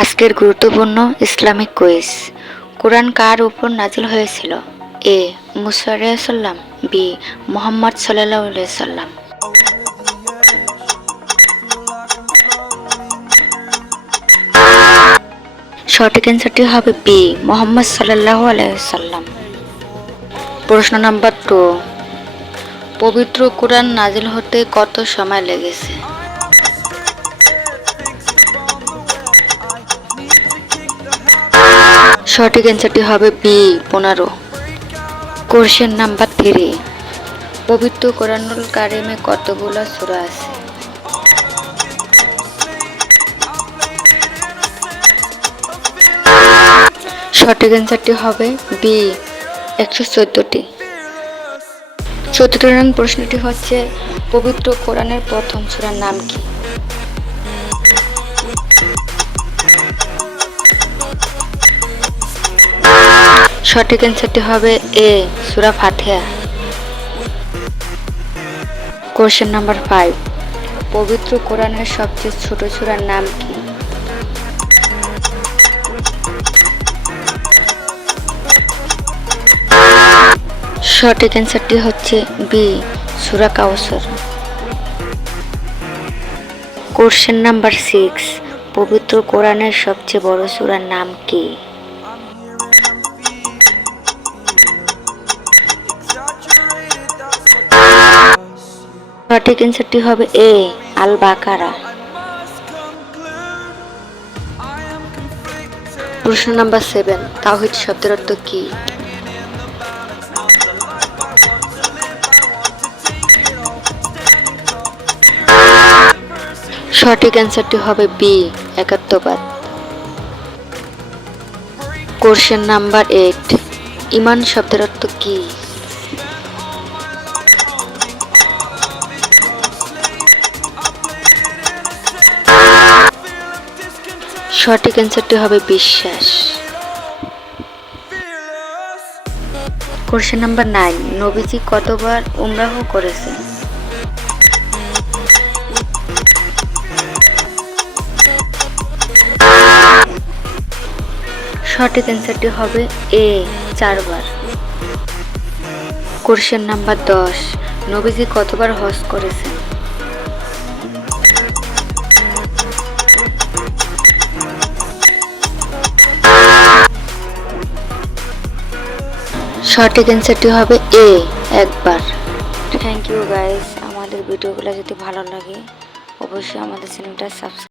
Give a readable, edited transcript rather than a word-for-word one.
আজকের গুরুত্বপূর্ণ Islamic quiz. কোরআন কার উপর নাজিল হয়েছিল? এ মুসা আলাইহিস সালাম, বি মুহাম্মদ সাল্লাল্লাহু আলাইহি সাল্লাম। সঠিক অ্যান্সারটি হবে বি মুহাম্মদ সাল্লাল্লাহু আলাইহি সাল্লাম। প্রশ্ন নাম্বার 2, পবিত্র কোরআন নাজিল হতে কত সময় লেগেছে? সঠিক অ্যান্সারটি হবে বি 15। কোশ্চেন নাম্বার 3, পবিত্র কোরআনুল কারিমে কতগুলো সূরা আছে? সঠিক অ্যান্সারটি হবে বি 114টি। চতুর্থ নং প্রশ্নটি হচ্ছে, পবিত্র কোরআনের প্রথম সূরার নাম কি? সঠিক অ্যান্সারটি হবে এ সূরা ফাতিহা। কোশ্চেন নাম্বার 5, পবিত্র কোরআনের সবচেয়ে ছোট সূরার নাম কি? সঠিক অ্যান্সারটি হচ্ছে বি সূরা কাউসার। কোশ্চেন নাম্বার 6, পবিত্র কোরআনের সবচেয়ে বড় সূরার নাম কি? সঠিক অ্যান্সারটি হবে এ আল বাকারা। প্রশ্ন নাম্বার 7, তাওহীদ শব্দের অর্থ কি? সঠিক অ্যান্সারটি হবে বি একাত্মবাদ। কোশ্চেন নাম্বার 8, ঈমান শব্দের অর্থ কি? সঠিক অ্যান্সারটি হবে বিশ্বাস। কোশ্চেন নাম্বার 9, নবীজি কতবার উমরাহ করেছেন? সঠিক অ্যান্সারটি হবে এ 4 বার। কোশ্চেন নাম্বার 10, নবীজি কতবার হজ করেছেন? সঠিক অ্যান্সারটি হবে এ 1 বার। Thank you guys. আমাদের ভিডিওগুলো যদি ভালো লাগে অবশ্যই আমাদের চ্যানেলটা সাবস্ক্রাইব